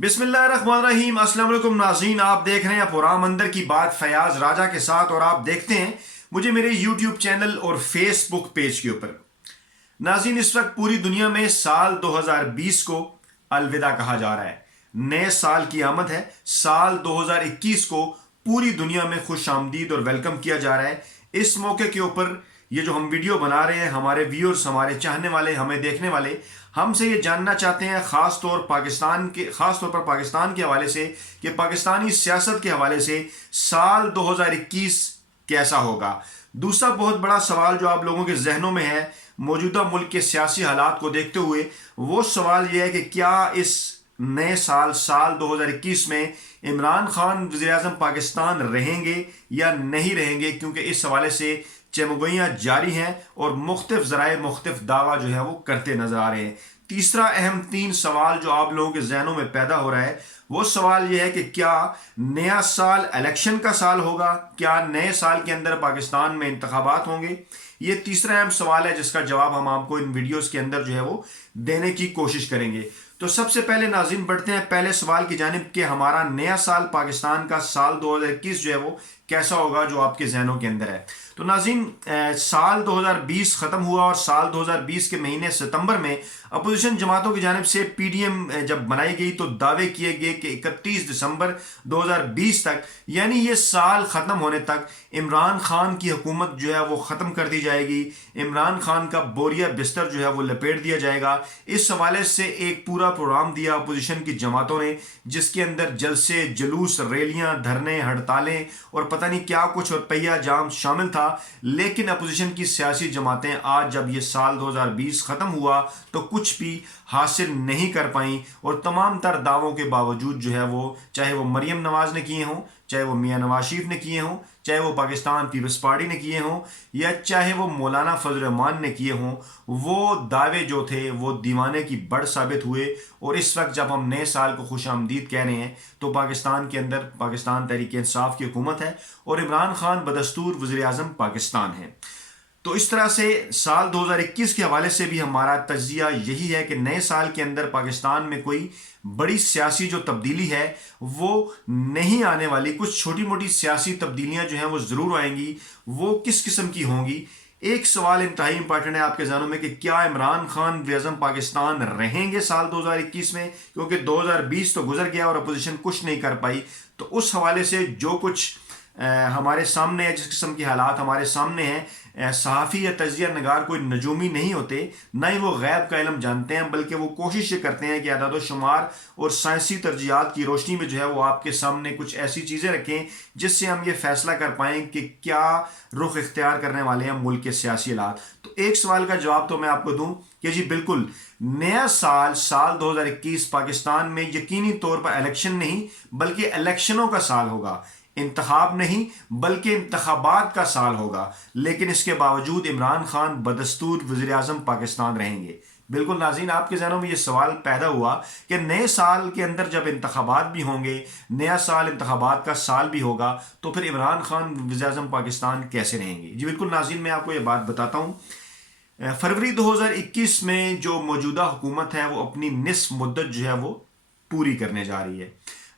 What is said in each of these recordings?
बिस्मिल्लाहिर्रहमानिर्रहीम। अस्सलाम वालेकुम नाज़रीन, आप देख रहे हैं पुराम अंदर की बात फैयाज राजा के साथ और आप देखते हैं मुझे मेरे यूट्यूब चैनल और फेसबुक पेज के ऊपर। नाज़रीन, इस वक्त पूरी दुनिया में साल 2020 को अलविदा कहा जा रहा है। नए साल की आमद है। साल 2021 को पूरी दुनिया में खुश आमदीद और वेलकम किया जा रहा है। इस मौके के ऊपर ये जो हम वीडियो बना रहे हैं, हमारे व्यूअर्स, हमारे चाहने वाले, हमें देखने वाले हमसे ये जानना चाहते हैं, ख़ास तौर पर पाकिस्तान के हवाले से, कि पाकिस्तानी सियासत के हवाले से साल 2021 कैसा होगा। दूसरा बहुत बड़ा सवाल जो आप लोगों के जहनों में है मौजूदा मुल्क के सियासी हालात को देखते हुए, वो सवाल ये है कि क्या इस नए साल 2021 में इमरान खान वज़ीर-ए-आज़म पाकिस्तान रहेंगे या नहीं रहेंगे, क्योंकि इस हवाले से चमगोइयाँ जारी हैं और मुख्तलिफ ज़राए मुख्तलिफ दावा जो है वो करते नजर आ रहे हैं। तीसरा अहम 3 सवाल जो आप लोगों के जहनों में पैदा हो रहा है, वो सवाल ये है कि क्या नया साल इलेक्शन का साल होगा, क्या नए साल के अंदर पाकिस्तान में इंतखाबात होंगे। ये तीसरा अहम सवाल है जिसका जवाब हम आपको इन वीडियोस के अंदर जो है वो देने की कोशिश करेंगे। तो सबसे पहले नाज़रीन बढ़ते हैं पहले सवाल की जानिब कि हमारा नया साल पाकिस्तान का साल 2021 जो है वो कैसा होगा, जो आपके जहनों के अंदर है। तो नाज़रीन, साल 2020 ख़त्म हुआ और साल 2020 के महीने सितंबर में अपोजिशन जमातों की जानिब से पीडीएम जब बनाई गई तो दावे किए गए कि 31 दिसंबर 2020 तक, यानी ये साल ख़त्म होने तक इमरान खान की हुकूमत जो है वो ख़त्म कर दी जाएगी। इमरान खान का बोरिया बिस्तर जो है वो लपेट दिया जाएगा। इस हवाले से एक पूरा प्रोग्राम दिया अपोजिशन की जमातों ने, जिसके अंदर जलसे, जुलूस, रैलियां, धरने, हड़तालें और पता नहीं क्या कुछ और पहिया जाम शामिल था। लेकिन अपोजिशन की सियासी जमातें आज जब ये साल 2020 ख़त्म हुआ तो कुछ भी हासिल नहीं कर पाई और तमाम तर दावों के बावजूद जो है वो, चाहे वो मरियम नवाज ने किए हों, चाहे वो मियाँ नवाज शरीफ ने किए हों, चाहे वो पाकिस्तान पीपल्स पार्टी ने किए हों, या चाहे वो मौलाना फजल रहमान ने किए हों, वो दावे जो थे वो दीवाने की बड़ साबित हुए। और इस वक्त जब हम नए साल को खुश आमदीद कह रहे हैं तो पाकिस्तान के अंदर पाकिस्तान तहरीक इंसाफ की हुकूमत है और इमरान खान बदस्तूर वज़ीर-ए-आज़म पाकिस्तान है। तो इस तरह से साल 2021 के हवाले से भी हमारा तज्जिया यही है कि नए साल के अंदर पाकिस्तान में कोई बड़ी सियासी जो तब्दीली है वो नहीं आने वाली। कुछ छोटी मोटी सियासी तब्दीलियां जो हैं वो ज़रूर आएंगी। वो किस किस्म की होंगी? एक सवाल इंतहाई इंपॉर्टेंट है आपके जानों में कि क्या इमरान खान वज़ीर-ए-आज़म पाकिस्तान रहेंगे साल 2021 में, क्योंकि 2020 तो गुजर गया और अपोजिशन कुछ नहीं कर पाई। तो उस हवाले से जो कुछ हमारे सामने है, जिस किस्म के हालात हमारे सामने हैं, सहाफ़ी या तजिया नगार कोई नजूमी नहीं होते, ना ही वो गैब का इल्म जानते हैं, बल्कि वो कोशिश ये करते हैं कि अदाद व शुमार और साइंसी तरजीहात की रोशनी में जो है वो आपके सामने कुछ ऐसी चीज़ें रखें जिससे हम ये फैसला कर पाएँ कि क्या रुख इख्तियार करने वाले हैं मुल्क के सियासी हालात। तो एक सवाल का जवाब तो मैं आपको दूँ कि जी बिल्कुल, नया साल 2021 पाकिस्तान में यकीनी तौर पर इलेक्शन नहीं बल्कि इलेक्शनों का साल होगा। इंतखाब नहीं बल्कि इंतखाबात का साल होगा। लेकिन इसके बावजूद इमरान खान बदस्तूर वज़ीर-ए-आज़म पाकिस्तान रहेंगे। बिल्कुल नाज़रीन, आपके ज़हनों में ये सवाल पैदा हुआ कि नए साल के अंदर जब इंतखाबात भी होंगे, नया साल इंतखाबात का साल भी होगा, तो फिर इमरान खान वज़ीर-ए-आज़म पाकिस्तान कैसे रहेंगे। जी बिल्कुल नाज़रीन, मैं आपको ये बात बताता हूँ। फरवरी 2021 में जो मौजूदा हुकूमत है वो अपनी निस्फ मुद्दत जो है वो पूरी करने जा रही है।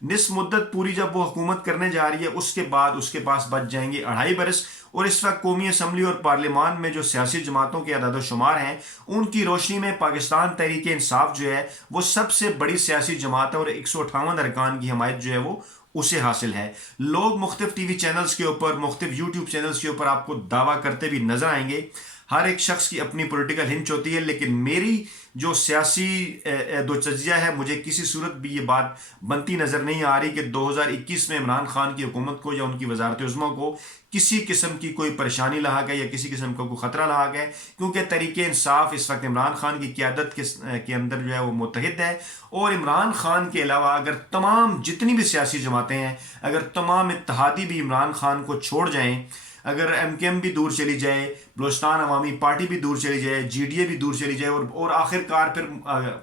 निस्फ मुद्दत पूरी जब वो हुकूमत करने जा रही है, उसके बाद उसके पास बच जाएंगे 2.5 बरस। और इस वक्त कौमी असम्बली और पार्लियामान में जो सियासी जमातों के अदाद शुमार हैं, उनकी रोशनी में पाकिस्तान तहरीक इंसाफ जो है वो सबसे बड़ी सियासी जमात है और 158 अरकान की हमायत जो है वो उसे हासिल है। लोग मुख्तलिफ टीवी चैनल्स के ऊपर, मुख्तलिफ यूट्यूब चैनल्स के ऊपर आपको दावा करते भी नजर आएंगे। हर एक शख्स की अपनी पॉलिटिकल हिंच होती है, लेकिन मेरी जो सियासी दो तजिया है, मुझे किसी सूरत भी ये बात बनती नज़र नहीं आ रही कि 2021 में इमरान खान की हुकूमत को या उनकी वजारत उज़्मा को किसी किस्म की कोई परेशानी लाक है या किसी किस्म का कोई ख़तरा लाक है, क्योंकि तहरीक इंसाफ इस वक्त इमरान खान की क़यादत के अंदर जो है वो मुत्तहिद है। और इमरान खान के अलावा अगर तमाम जितनी भी सियासी जमातें हैं, अगर तमाम इत्तेहादी भी इमरान खान को छोड़ जाएँ, اگر MKM بھی دور چلی جائے, بلوچستان عوامی پارٹی بھی دور چلی جائے, GDA بھی دور چلی جائے, اور آخر کار پھر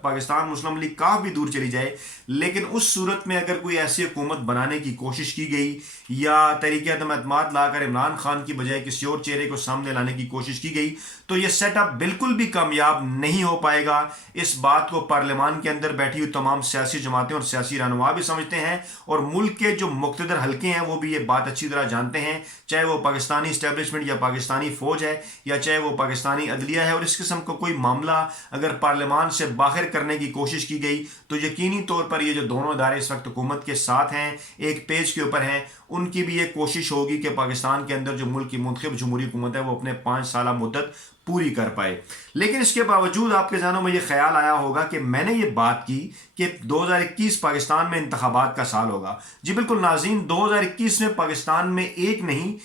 پاکستان مسلم لیگ کاف بھی دور چلی جائے, لیکن اس صورت میں اگر کوئی ایسی حکومت بنانے کی کوشش کی گئی یا تحریک عدم اعتماد لا کر عمران خان کی بجائے کسی اور چہرے کو سامنے لانے کی کوشش کی گئی, تو یہ سیٹ اپ بالکل بھی کامیاب نہیں ہو پائے گا. اس بات کو پارلیمان کے اندر بیٹھی ہوئی تمام سیاسی جماعتیں اور سیاسی رہنما بھی سمجھتے ہیں, اور ملک کے جو مقتدر حلقے ہیں وہ بھی یہ بات اچھی طرح جانتے ہیں, چاہے وہ پاکستانی اسٹیبلشمنٹ یا پاکستانی فوج ہے یا چاہے وہ پاکستانی عدلیہ ہے. اور اس قسم کا کوئی معاملہ اگر پارلیمان سے باہر کرنے کی کوشش کی گئی تو یقینی طور پر یہ جو دونوں ادارے اس وقت حکومت کے ساتھ ہیں, ایک پیج کے اوپر ہیں, ان کی بھی یہ کوشش ہوگی کہ پاکستان کے اندر جو ملک کی منتخب جمہوری حکومت ہے وہ اپنے 5 سالہ مدت پوری کر پائے. لیکن اس کے باوجود آپ کے ذہنوں میں یہ خیال آیا ہوگا کہ میں نے یہ بات کی کہ 2021 پاکستان میں انتخابات کا سال ہوگا. جی بالکل ناظرین, 2021 میں پاکستان میں 1 نہیں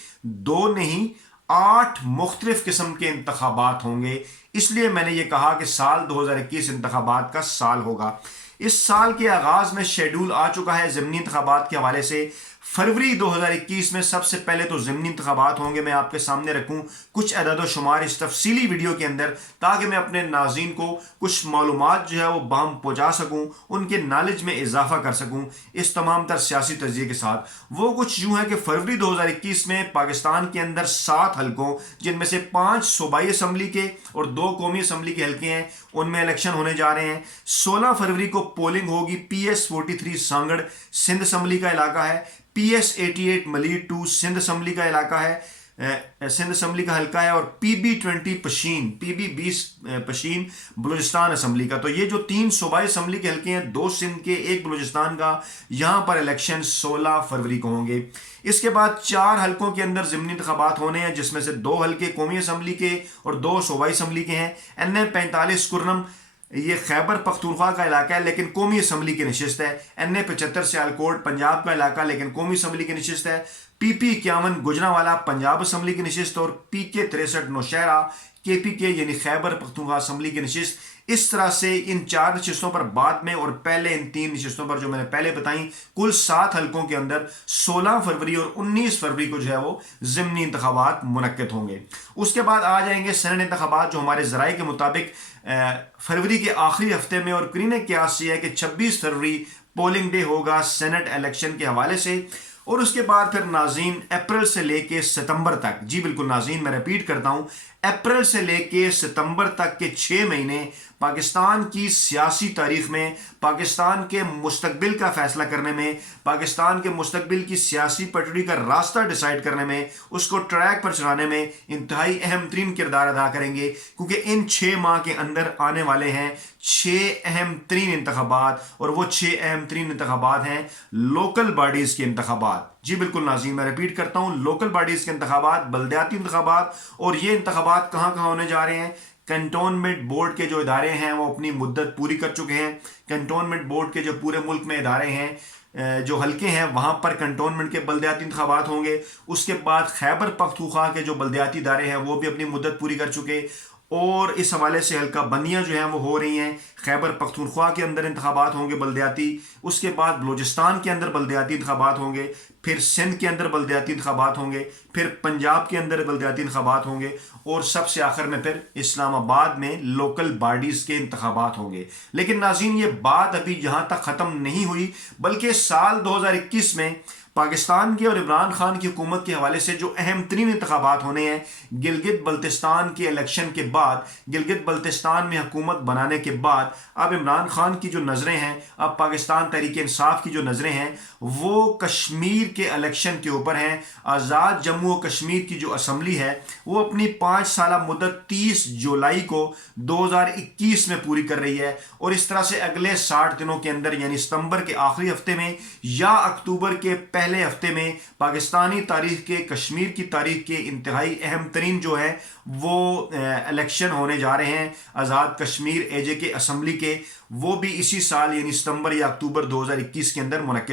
2 نہیں 8 مختلف قسم کے انتخابات ہوں گے. اس لیے میں نے یہ کہا کہ سال 2021 انتخابات کا سال ہوگا. اس سال کے آغاز میں شیڈول آ چکا ہے ضمنی انتخابات کے حوالے سے. فروری 2021 میں سب سے پہلے تو ضمنی انتخابات ہوں گے. میں آپ کے سامنے رکھوں کچھ اعداد و شمار اس تفصیلی ویڈیو کے اندر, تاکہ میں اپنے ناظرین کو کچھ معلومات جو ہے وہ باہم پہنچا سکوں, ان کے نالج میں اضافہ کر سکوں اس تمام تر سیاسی تجزیے کے ساتھ. وہ کچھ یوں ہے کہ فروری 2021 میں پاکستان کے اندر 7 حلقوں, جن میں سے 5 صوبائی اسمبلی کے اور 2 قومی اسمبلی کے حلقے ہیں, ان میں الیکشن ہونے جا رہے ہیں. 16 فروری کو پولنگ ہوگی. PS 43 سانگڑ سندھ اسمبلی کا علاقہ ہے. PS 88 ملیر 2 سندھ اسمبلی کا علاقہ ہے, سندھ اسمبلی کا حلقہ ہے, اور PB 20 Pishin PB 20 Pishin Balochistan assembly کا. تو یہ جو 3 صوبائی اسمبلی کے حلقے ہیں, 2 سندھ کے 1 بلوچستان کا, یہاں پر الیکشن 16 فروری کو ہوں گے. اس کے بعد 4 حلقوں کے اندر ضمنی انتخابات ہونے ہیں, جس میں سے 2 حلقے قومی اسمبلی کے اور 2 صوبائی اسمبلی کے ہیں. NA 45 کرنم یہ خیبر پختونخوا کا علاقہ ہے لیکن قومی اسمبلی کی نشست ہے. NA 75 سیالکوٹ پنجاب کا علاقہ لیکن قومی اسمبلی کی نشست ہے. PP 51 گجرانوالہ پنجاب اسمبلی کی نشست, اور PK 63 نوشہرہ KPK یعنی خیبر پختونخوا اسمبلی کی نشست. اس طرح سے ان 4 نشستوں پر بعد میں اور پہلے ان 3 نشستوں پر جو میں نے پہلے بتائیں, کل 7 حلقوں کے اندر 16 فروری اور 19 فروری کو جو ہے وہ ضمنی انتخابات منعقد ہوں گے. اس کے بعد آ جائیں گے سینٹ انتخابات, جو ہمارے ذرائع کے مطابق فروری کے آخری ہفتے میں, اور قرینہ قیاس یہ ہے کہ 26 فروری پولنگ ڈے ہوگا سینٹ الیکشن کے حوالے سے. اور اس کے بعد پھر ناظرین اپریل سے لے کے ستمبر تک, جی بالکل ناظرین میں ریپیٹ کرتا ہوں, اپریل سے لے کے ستمبر تک کے 6 مہینے پاکستان کی سیاسی تاریخ میں, پاکستان کے مستقبل کا فیصلہ کرنے میں, پاکستان کے مستقبل کی سیاسی پٹڑی کا راستہ ڈیسائیڈ کرنے میں, اس کو ٹریک پر چلانے میں انتہائی اہم ترین کردار ادا کریں گے. کیونکہ ان 6 ماہ کے اندر آنے والے ہیں 6 اہم ترین انتخابات, اور وہ 6 اہم ترین انتخابات ہیں لوکل باڈیز کے انتخابات. جی بالکل ناظرین میں ریپیٹ کرتا ہوں, لوکل باڈیز کے انتخابات, بلدیاتی انتخابات. اور یہ انتخابات کہاں کہاں ہونے جا رہے ہیں؟ کنٹونمنٹ بورڈ کے جو ادارے ہیں وہ اپنی مدت پوری کر چکے ہیں. کنٹونمنٹ بورڈ کے جو پورے ملک میں ادارے ہیں, جو حلقے ہیں, وہاں پر کنٹونمنٹ کے بلدیاتی انتخابات ہوں گے. اس کے بعد خیبر پختونخوا کے جو بلدیاتی ادارے ہیں وہ بھی اپنی مدت پوری کر چکے, اور اس حوالے سے حلقہ بندیاں جو ہیں وہ ہو رہی ہیں. خیبر پختونخوا کے اندر انتخابات ہوں گے بلدیاتی, اس کے بعد بلوچستان کے اندر بلدیاتی انتخابات ہوں گے, پھر سندھ کے اندر بلدیاتی انتخابات ہوں گے, پھر پنجاب کے اندر بلدیاتی انتخابات ہوں گے, اور سب سے آخر میں پھر اسلام آباد میں لوکل باڈیز کے انتخابات ہوں گے. لیکن ناظرین یہ بات ابھی یہاں تک ختم نہیں ہوئی, بلکہ سال 2021 میں پاکستان کے اور عمران خان کی حکومت کے حوالے سے جو اہم ترین انتخابات ہونے ہیں, گلگت بلتستان کے الیکشن کے بعد, گلگت بلتستان میں حکومت بنانے کے بعد, اب عمران خان کی جو نظریں ہیں, اب پاکستان تحریک انصاف کی جو نظریں ہیں, وہ کشمیر کے الیکشن کے اوپر ہیں. آزاد جموں و کشمیر کی جو اسمبلی ہے وہ اپنی 5 سالہ مدت 30 جولائی کو 2021 میں پوری کر رہی ہے, اور اس طرح سے اگلے 60 دنوں کے اندر یعنی ستمبر کے آخری ہفتے میں یا اکتوبر کے پہلے ہفتے میں پاکستانی تاریخ کے, کشمیر کی تاریخ کے انتہائی اہم ترین جو ہے وہ الیکشن ہونے جا رہے ہیں آزاد کشمیر AJ کے اسمبلی کے. وہ بھی اسی سال یعنی ستمبر یا اکتوبر 2021 کے اندر منعقد